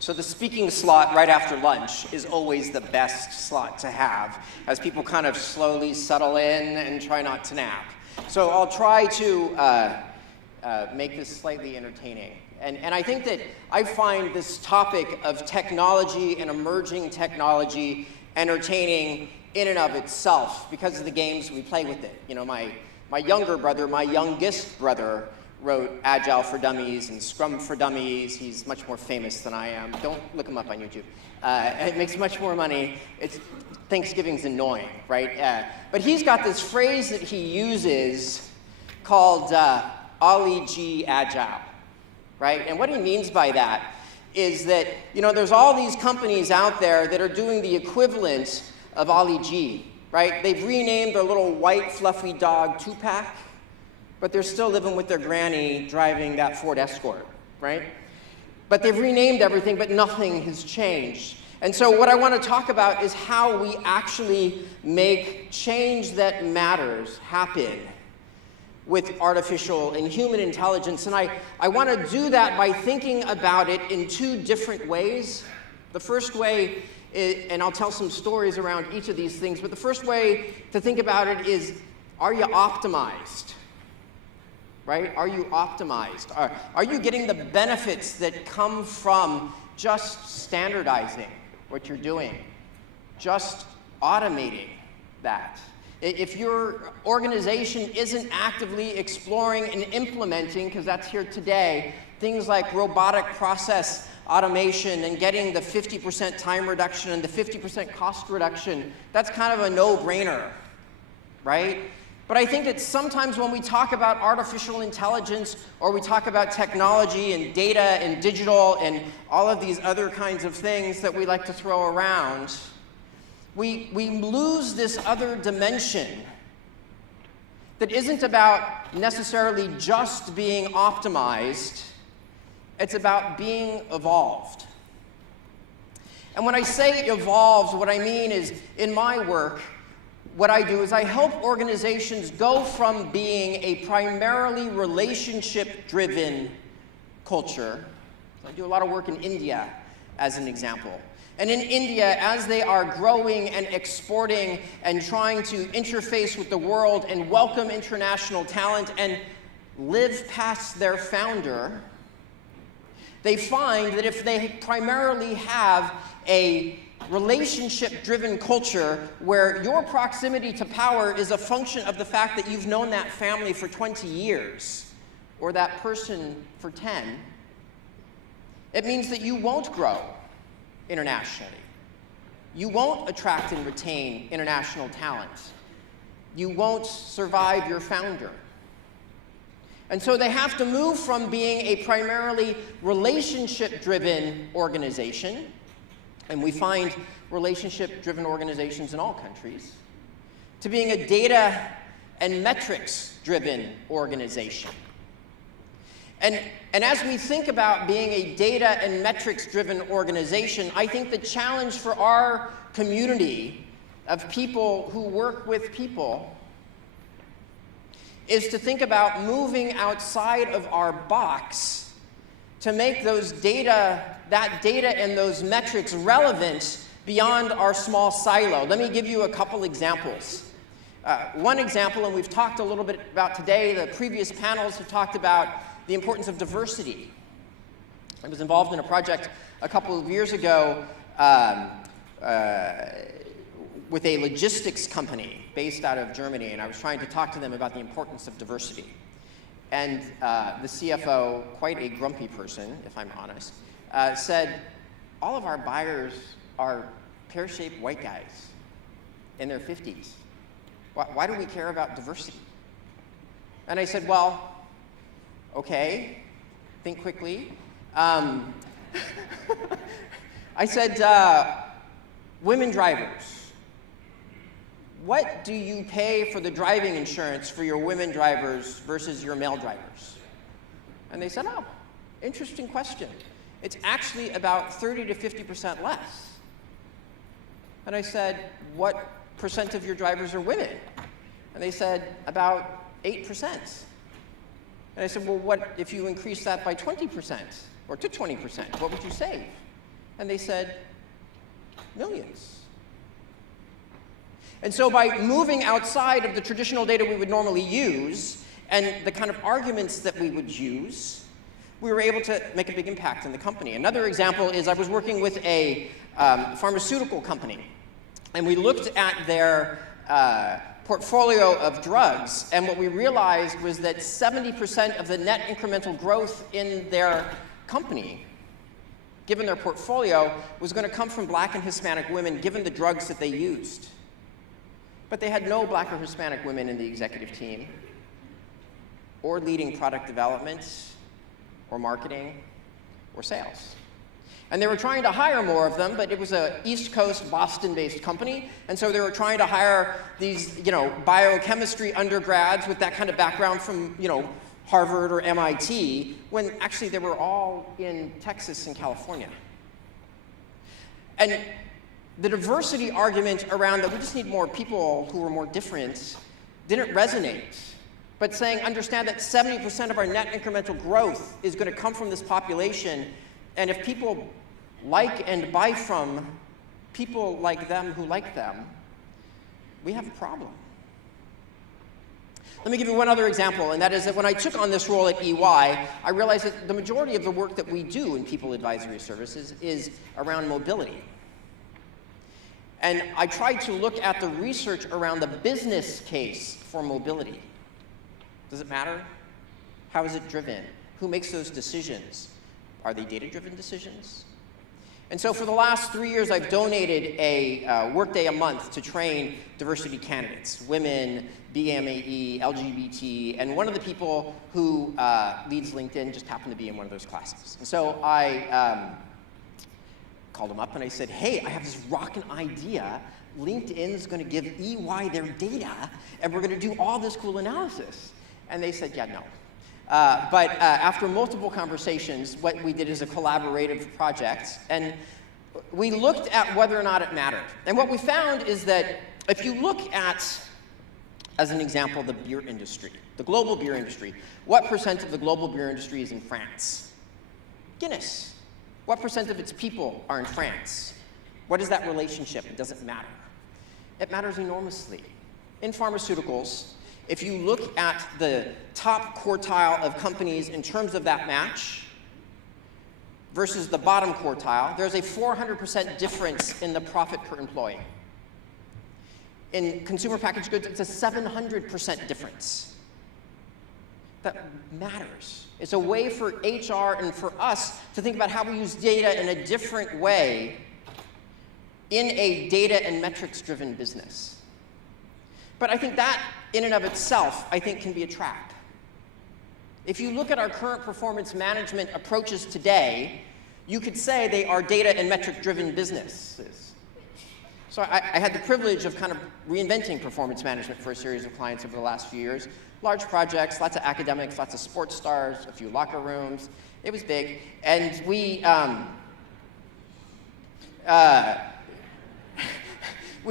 So the speaking slot right after lunch is always the best slot to have, as people kind of slowly settle in and try not to nap. So I'll try to make this slightly entertaining. And I think that I find this topic of technology and emerging technology entertaining in and of itself because of the games we play with it. You know, my youngest brother, wrote Agile for Dummies and Scrum for Dummies. He's much more famous than I am. Don't look him up on YouTube. It makes much more money. Thanksgiving's annoying, right? But he's got this phrase that he uses called Ollie G Agile, right? And what he means by that is that, you know, there's all these companies out there that are doing the equivalent of Ollie G, right? They've renamed their little white fluffy dog Tupac, but they're still living with their granny driving that Ford Escort, right? But they've renamed everything, but nothing has changed. And so what I want to talk about is how we actually make change that matters happen with artificial and human intelligence. And I want to do that by thinking about it in two different ways. The first way, and I'll tell some stories around each of these things, but the first way to think about it is, are you optimized? Right? Are you optimized? Are you getting the benefits that come from just standardizing what you're doing? Just automating that? If your organization isn't actively exploring and implementing, because that's here today, things like robotic process automation and getting the 50% time reduction and the 50% cost reduction, that's kind of a no-brainer, right? But I think that sometimes when we talk about artificial intelligence or we talk about technology and data and digital and all of these other kinds of things that we like to throw around, we lose this other dimension that isn't about necessarily just being optimized. It's about being evolved. And when I say evolved, what I mean is, in my work, what I do is I help organizations go from being a primarily relationship-driven culture. I do a lot of work in India, as an example. And in India, as they are growing and exporting and trying to interface with the world and welcome international talent and live past their founder, they find that if they primarily have a relationship-driven culture where your proximity to power is a function of the fact that you've known that family for 20 years or that person for 10, it means that you won't grow internationally. You won't attract and retain international talent. You won't survive your founder. And so they have to move from being a primarily relationship-driven organization, and we find relationship-driven organizations in all countries, to being a data and metrics-driven organization. And as we think about being a data and metrics-driven organization, I think the challenge for our community of people who work with people is to think about moving outside of our box to make that data and those metrics relevant beyond our small silo. Let me give you a couple examples. One example, and we've talked a little bit about today, the previous panels have talked about the importance of diversity. I was involved in a project a couple of years ago with a logistics company based out of Germany, and I was trying to talk to them about the importance of diversity. And the CFO, quite a grumpy person, if I'm honest, said, all of our buyers are pear-shaped white guys in their 50s. Why do we care about diversity? And I said, well, okay, think quickly. I said, women drivers. What do you pay for the driving insurance for your women drivers versus your male drivers? And they said, oh, interesting question. It's actually about 30 to 50% less. And I said, what percent of your drivers are women? And they said, about 8%. And I said, well, what if you increase that by 20% or to 20%? What would you save? And they said, millions. And so by moving outside of the traditional data we would normally use and the kind of arguments that we would use, we were able to make a big impact in the company. Another example is I was working with a pharmaceutical company, and we looked at their portfolio of drugs, and what we realized was that 70% of the net incremental growth in their company, given their portfolio, was going to come from Black and Hispanic women, given the drugs that they used. But they had no Black or Hispanic women in the executive team, or leading product development, or marketing, or sales. And they were trying to hire more of them, but it was an East Coast, Boston-based company, and so they were trying to hire these, biochemistry undergrads with that kind of background from, Harvard or MIT, when actually they were all in Texas and California. And the diversity argument around that we just need more people who are more different didn't resonate. But saying, understand that 70% of our net incremental growth is going to come from this population, and if people like and buy from people like them who like them, we have a problem. Let me give you one other example, and that is that when I took on this role at EY, I realized that the majority of the work that we do in people advisory services is around mobility. And I tried to look at the research around the business case for mobility. Does it matter? How is it driven? Who makes those decisions? Are they data-driven decisions? And so for the last 3 years, I've donated a workday a month to train diversity candidates, women, BMAE, LGBT, and one of the people who leads LinkedIn just happened to be in one of those classes. And so I called him up and I said, hey, I have this rockin' idea. LinkedIn's going to give EY their data, and we're going to do all this cool analysis. And they said, yeah, no. But after multiple conversations, what we did is a collaborative project, and we looked at whether or not it mattered. And what we found is that if you look at, as an example, the beer industry, the global beer industry, what percent of the global beer industry is in France? Guinness. What percent of its people are in France? What is that relationship? It doesn't matter. It matters enormously. In pharmaceuticals, if you look at the top quartile of companies in terms of that match versus the bottom quartile, there's a 400% difference in the profit per employee. In consumer packaged goods, it's a 700% difference. That matters. It's a way for HR and for us to think about how we use data in a different way in a data and metrics-driven business. But I think that, in and of itself, I think can be a trap. If you look at our current performance management approaches today, you could say they are data and metric-driven businesses. So I had the privilege of kind of reinventing performance management for a series of clients over the last few years. Large projects, lots of academics, lots of sports stars, a few locker rooms. It was big. And we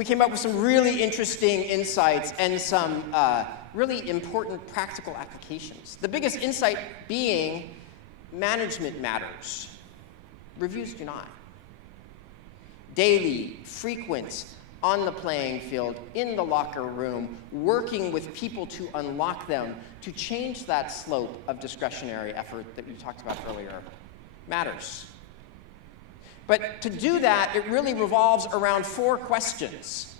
came up with some really interesting insights and some really important practical applications. The biggest insight being management matters. Reviews do not. Daily, frequent, on the playing field, in the locker room, working with people to unlock them, to change that slope of discretionary effort that we talked about earlier, matters. But to do that, it really revolves around 4 questions.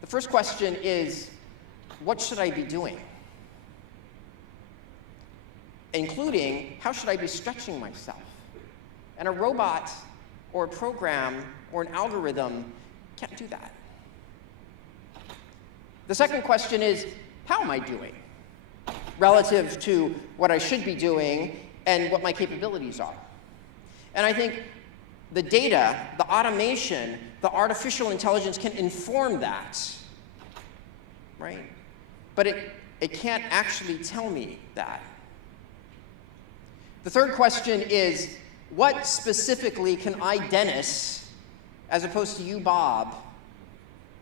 The first question is, what should I be doing? Including, how should I be stretching myself? And a robot or a program or an algorithm can't do that. The second question is, how am I doing relative to what I should be doing and what my capabilities are? And I think the data, the automation, the artificial intelligence can inform that, right? But it can't actually tell me that. The third question is, what specifically can I, Dennis, as opposed to you, Bob,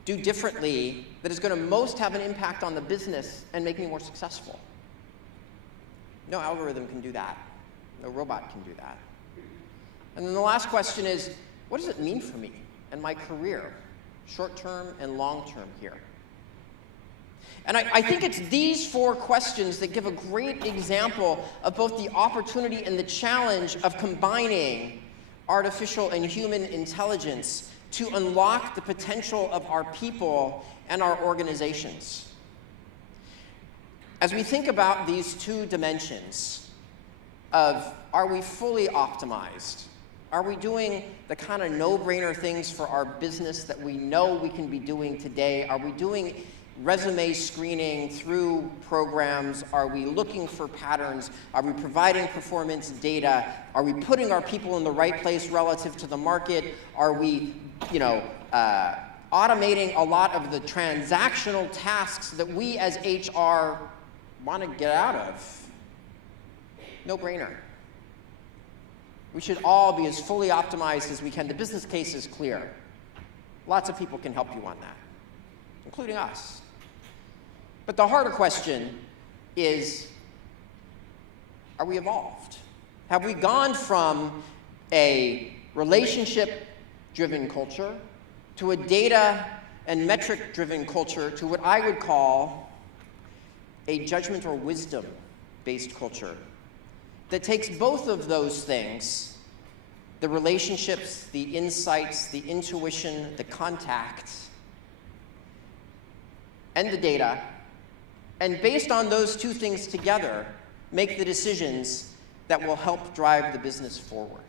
do differently that is going to most have an impact on the business and make me more successful? No algorithm can do that. No robot can do that. And then the last question is, what does it mean for me and my career, short-term and long-term here? And I think it's these 4 questions that give a great example of both the opportunity and the challenge of combining artificial and human intelligence to unlock the potential of our people and our organizations. As we think about these 2 dimensions of, are we fully optimized? Are we doing the kind of no-brainer things for our business that we know we can be doing today? Are we doing resume screening through programs? Are we looking for patterns? Are we providing performance data? Are we putting our people in the right place relative to the market? Are we, automating a lot of the transactional tasks that we as HR want to get out of? No brainer. We should all be as fully optimized as we can. The business case is clear. Lots of people can help you on that, including us. But the harder question is, are we evolved? Have we gone from a relationship-driven culture to a data and metric-driven culture to what I would call a judgment or wisdom-based culture that takes both of those things, the relationships, the insights, the intuition, the contact, and the data, and based on those 2 things together, make the decisions that will help drive the business forward.